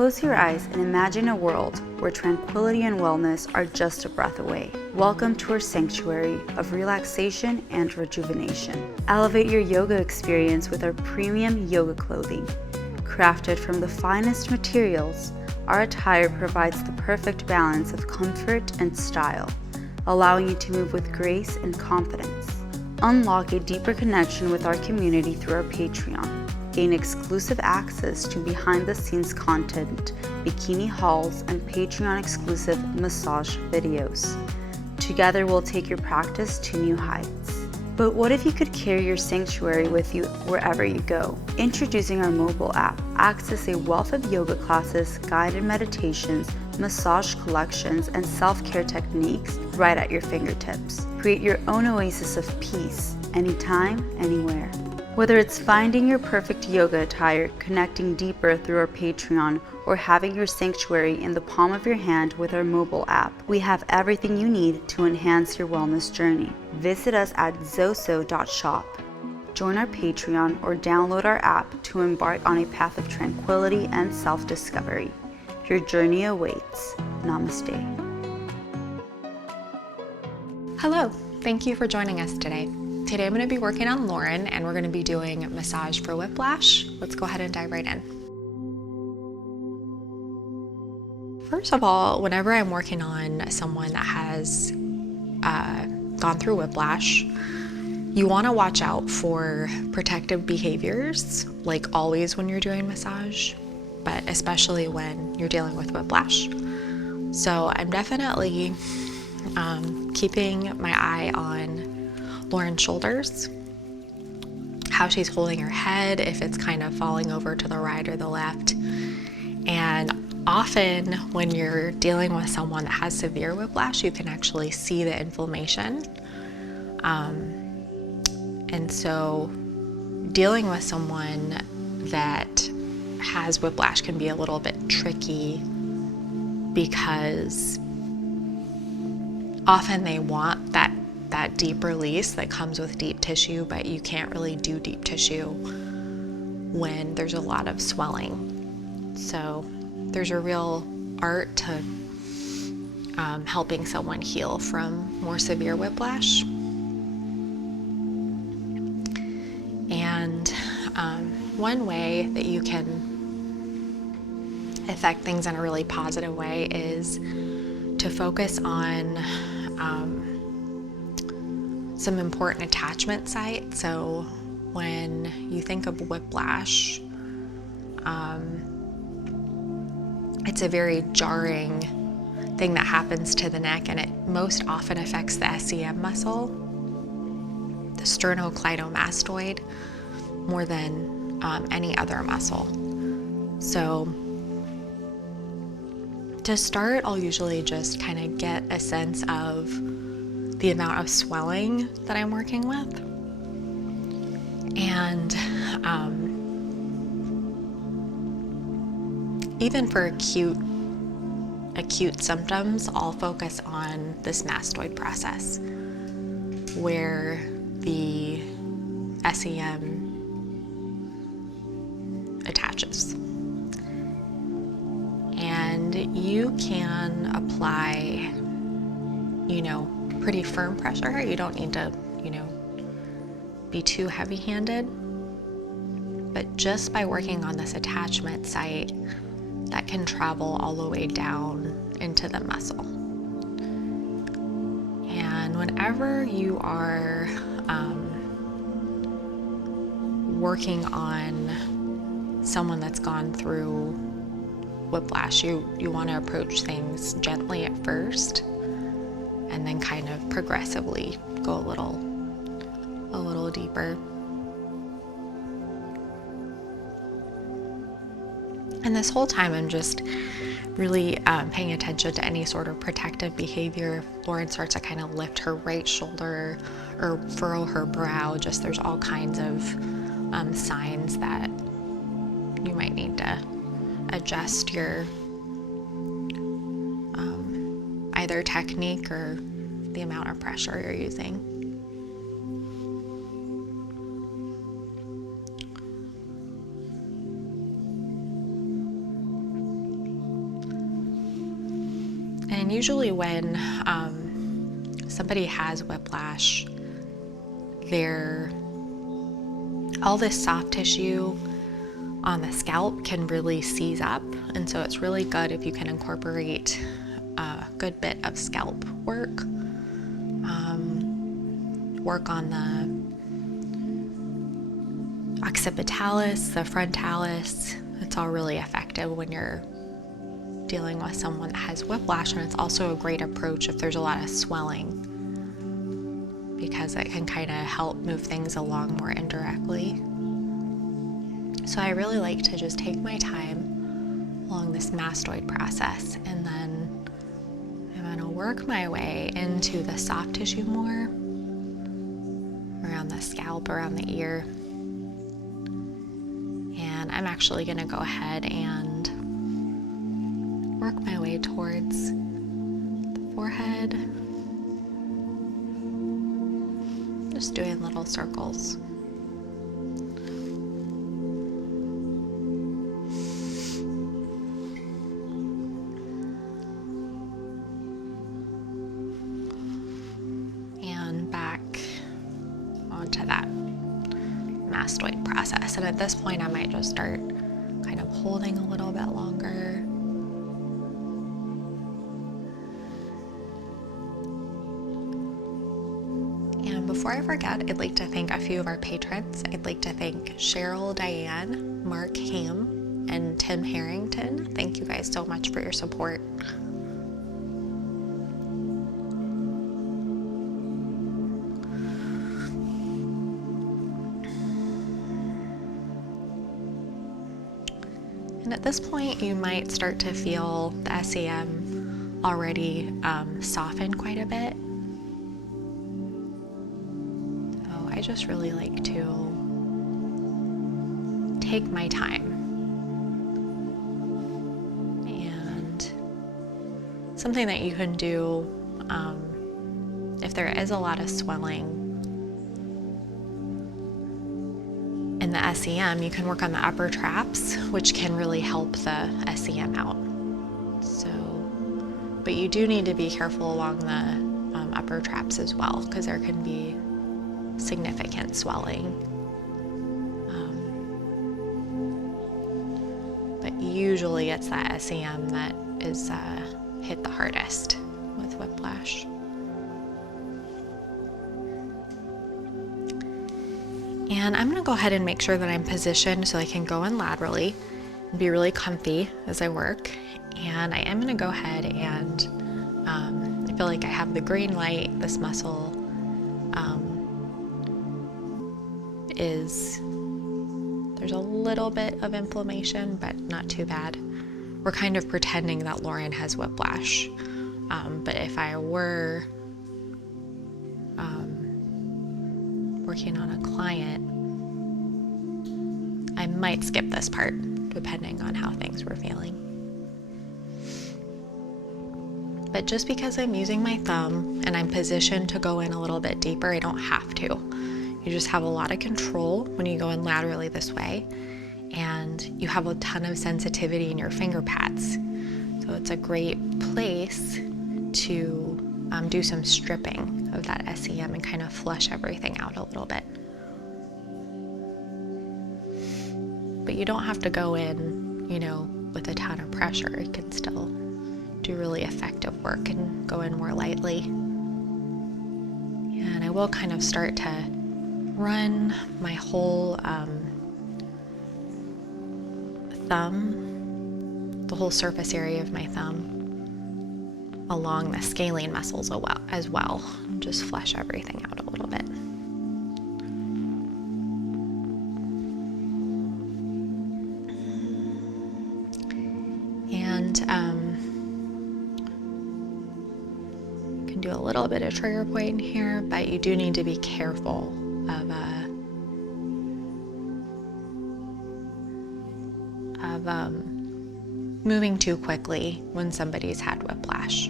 Close your eyes and imagine a world where tranquility and wellness are just a breath away. Welcome to our sanctuary of relaxation and rejuvenation. Elevate your yoga experience with our premium yoga clothing. Crafted from the finest materials, our attire provides the perfect balance of comfort and style, allowing you to move with grace and confidence. Unlock a deeper connection with our community through our Patreon. Gain exclusive access to behind-the-scenes content, bikini hauls, and Patreon-exclusive massage videos. Together, we'll take your practice to new heights. But what if you could carry your sanctuary with you wherever you go? Introducing our mobile app. Access a wealth of yoga classes, guided meditations, massage collections, and self-care techniques right at your fingertips. Create your own oasis of peace, anytime, anywhere. Whether it's finding your perfect yoga attire, connecting deeper through our Patreon, or having your sanctuary in the palm of your hand with our mobile app, we have everything you need to enhance your wellness journey. Visit us at zoso.shop. Join our Patreon or download our app to embark on a path of tranquility and self-discovery. Your journey awaits. Namaste. Hello, thank you for joining us today. Today I'm going to be working on Lauren and we're going to be doing massage for whiplash. Let's go ahead and dive right in. First of all, whenever I'm working on someone that has gone through whiplash, you want to watch out for protective behaviors, like always when you're doing massage, but especially when you're dealing with whiplash. So I'm definitely keeping my eye on Lauren's shoulders, how she's holding her head, if it's kind of falling over to the right or the left. And often when you're dealing with someone that has severe whiplash, you can actually see the inflammation. And so dealing with someone that has whiplash can be a little bit tricky because often they want that deep release that comes with deep tissue, but you can't really do deep tissue when there's a lot of swelling. So there's a real art to helping someone heal from more severe whiplash. And one way that you can affect things in a really positive way is to focus on some important attachment sites. So when you think of whiplash, it's a very jarring thing that happens to the neck, and it most often affects the SEM muscle, the sternocleidomastoid, more than any other muscle. So to start, I'll usually just kind of get a sense of the amount of swelling that I'm working with. And even for acute symptoms, I'll focus on this mastoid process where the SEM attaches. And you can apply, pretty firm pressure. You don't need to, be too heavy-handed. But just by working on this attachment site, that can travel all the way down into the muscle. And whenever you are working on someone that's gone through whiplash, you want to approach things gently at first, and then kind of progressively go a little deeper. And this whole time I'm just really paying attention to any sort of protective behavior. If Lauren starts to kind of lift her right shoulder or furrow her brow, just there's all kinds of signs that you might need to adjust your either technique or the amount of pressure you're using. And usually when somebody has whiplash, all this soft tissue on the scalp can really seize up, and so it's really good if you can incorporate a good bit of scalp work. Work on the occipitalis, the frontalis. It's all really effective when you're dealing with someone that has whiplash, and it's also a great approach if there's a lot of swelling, because it can kind of help move things along more indirectly. So I really like to just take my time along this mastoid process, and then I'm going to work my way into the soft tissue more, around the scalp, around the ear. And I'm actually going to go ahead and work my way towards the forehead, just doing little circles. And back onto that mastoid process. And at this point, I might just start kind of holding a little bit longer. And before I forget, I'd like to thank a few of our patrons. I'd like to thank Cheryl, Diane, Mark Ham, and Tim Harrington. Thank you guys so much for your support. And at this point, you might start to feel the SEM already soften quite a bit. So I just really like to take my time. And something that you can do if there is a lot of swelling in the SEM, you can work on the upper traps, which can really help the SEM out. So, but you do need to be careful along the upper traps as well, because there can be significant swelling. But usually it's that SEM that is hit the hardest with whiplash. And I'm gonna go ahead and make sure that I'm positioned so I can go in laterally and be really comfy as I work. And I am gonna go ahead and I feel like I have the green light. This muscle there's a little bit of inflammation, but not too bad. We're kind of pretending that Lauren has whiplash. But if I were working on a client, I might skip this part depending on how things were feeling. But just because I'm using my thumb and I'm positioned to go in a little bit deeper, I don't have to. You just have a lot of control when you go in laterally this way, and you have a ton of sensitivity in your finger pads. So it's a great place to do some stripping of that SEM and kind of flush everything out a little bit. But you don't have to go in, with a ton of pressure. You can still do really effective work and go in more lightly. And I will kind of start to run my whole thumb, the whole surface area of my thumb, along the scalene muscles as well. Just flesh everything out a little bit. And you can do a little bit of trigger point here, but you do need to be careful of moving too quickly when somebody's had whiplash.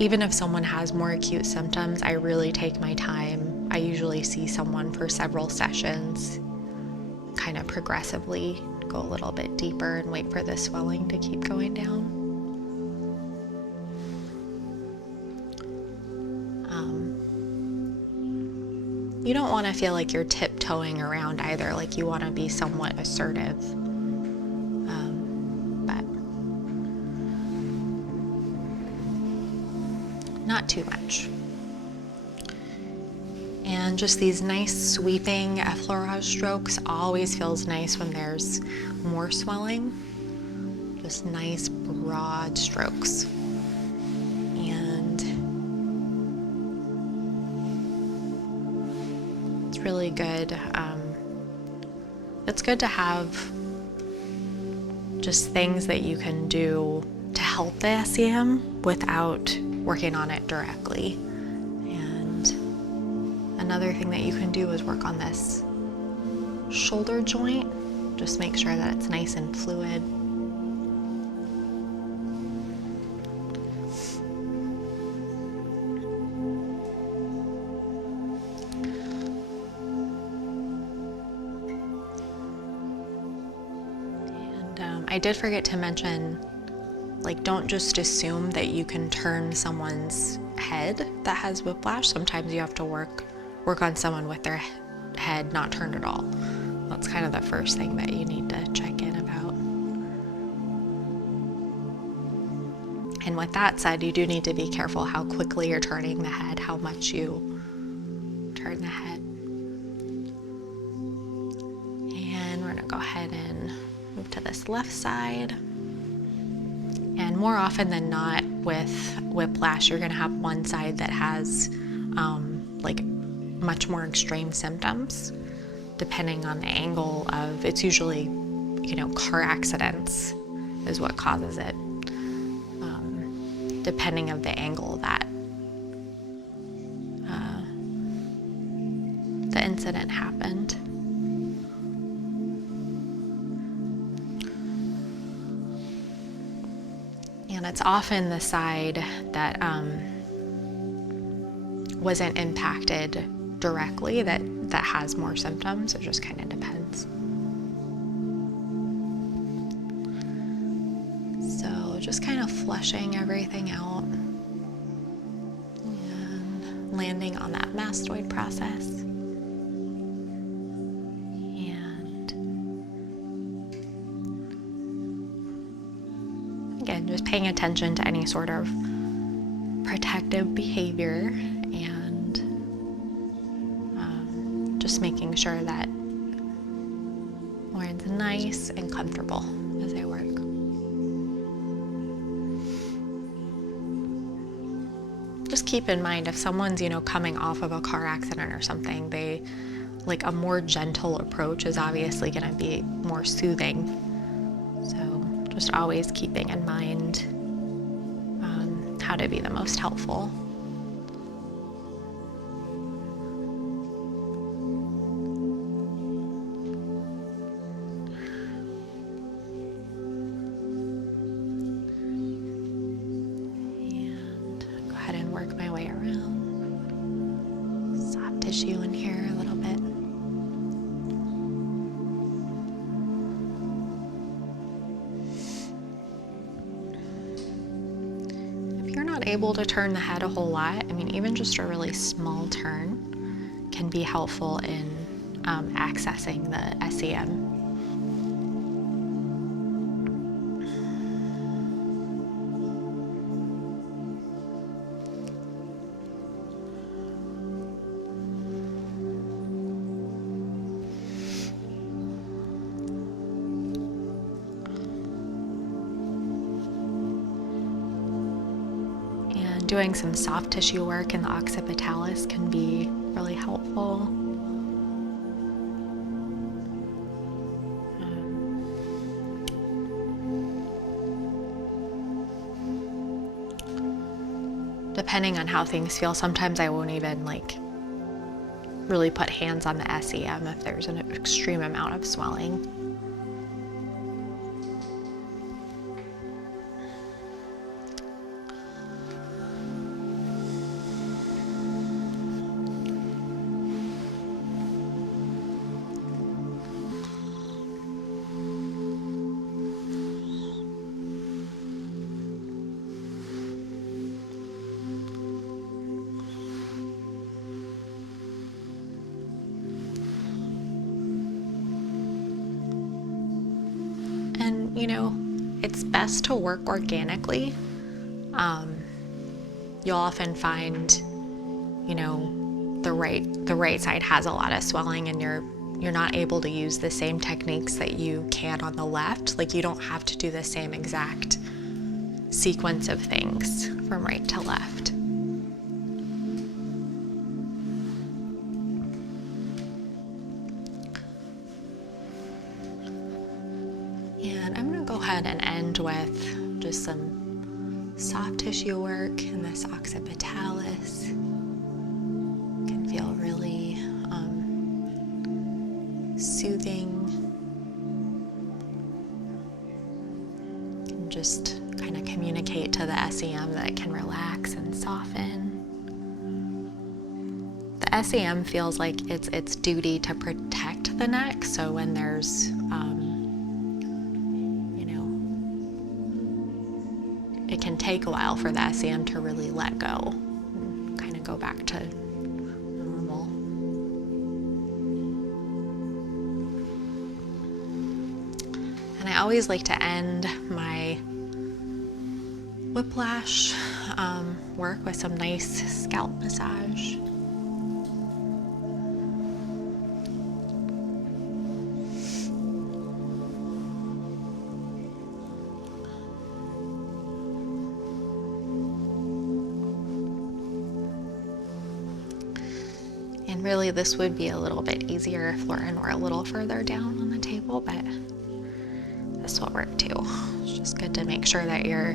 Even if someone has more acute symptoms, I really take my time. I usually see someone for several sessions, kind of progressively go a little bit deeper and wait for the swelling to keep going down. you don't want to feel like you're tiptoeing around either, like you want to be somewhat assertive. But not too much. And just these nice sweeping effleurage strokes always feels nice when there's more swelling. Just nice broad strokes. And it's really good. It's good to have just things that you can do to help the SEM without working on it directly. Another thing that you can do is work on this shoulder joint. Just make sure that it's nice and fluid. And I did forget to mention, like, don't just assume that you can turn someone's head that has whiplash. Sometimes you have to work on someone with their head not turned at all. That's kind of the first thing that you need to check in about. And with that said, you do need to be careful how quickly you're turning the head, how much you turn the head. And we're gonna go ahead and move to this left side. And more often than not with whiplash, you're gonna have one side that has like much more extreme symptoms, depending on the angle of, it's usually, you know, car accidents is what causes it, depending of the angle that the incident happened. And it's often the side that wasn't impacted directly that has more symptoms. It just kind of depends. So just kind of flushing everything out and landing on that mastoid process. And again, just paying attention to any sort of protective behavior and just making sure that Lauren's nice and comfortable as I work. Just keep in mind, if someone's, you know, coming off of a car accident or something, they, like, a more gentle approach is obviously going to be more soothing. So just always keeping in mind how to be the most helpful. Work my way around. Soft tissue in here a little bit. If you're not able to turn the head a whole lot, I mean, even just a really small turn can be helpful in accessing the SEM. Doing some soft tissue work in the occipitalis can be really helpful. Depending on how things feel, sometimes I won't even really put hands on the SEM if there's an extreme amount of swelling. it's best to work organically. You'll often find, the right side has a lot of swelling, and you're not able to use the same techniques that you can on the left. Like, you don't have to do the same exact sequence of things from right to left. And I'm going to go ahead and end with just some soft tissue work in this occipitalis. Can feel really soothing. Can just kind of communicate to the SEM that it can relax and soften. The SEM feels like it's its duty to protect the neck, so when there's it can take a while for the SEM to really let go and kind of go back to normal. And I always like to end my Whiplash work with some nice scalp massage. And really, this would be a little bit easier if Lauren were a little further down on the table, but this will work too. It's just good to make sure that your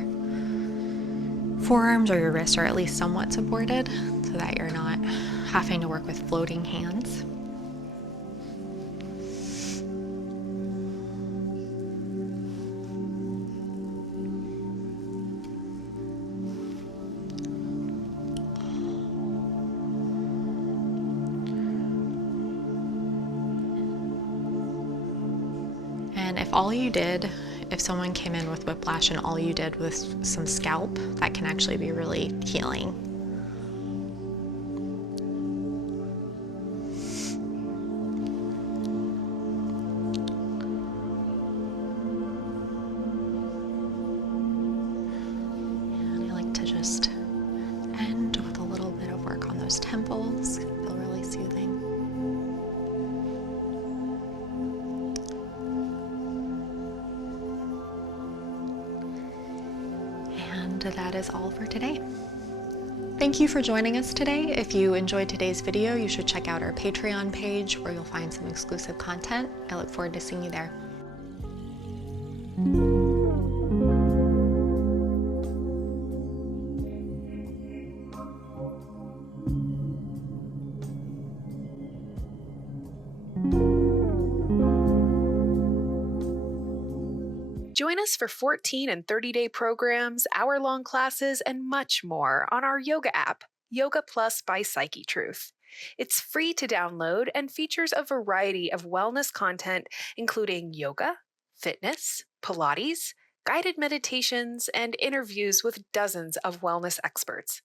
forearms or your wrists are at least somewhat supported so that you're not having to work with floating hands. And if someone came in with whiplash and all you did was some scalp, that can actually be really healing. And I like to just end with a little bit of work on those temples. Feel really soothing. That is all for today. Thank you for joining us today. If you enjoyed today's video, you should check out our Patreon page where you'll find some exclusive content. I look forward to seeing you there. Join us for 14 and 30-day programs, hour-long classes, and much more on our yoga app, Yoga Plus by Psyche Truth. It's free to download and features a variety of wellness content, including yoga, fitness, Pilates, guided meditations, and interviews with dozens of wellness experts.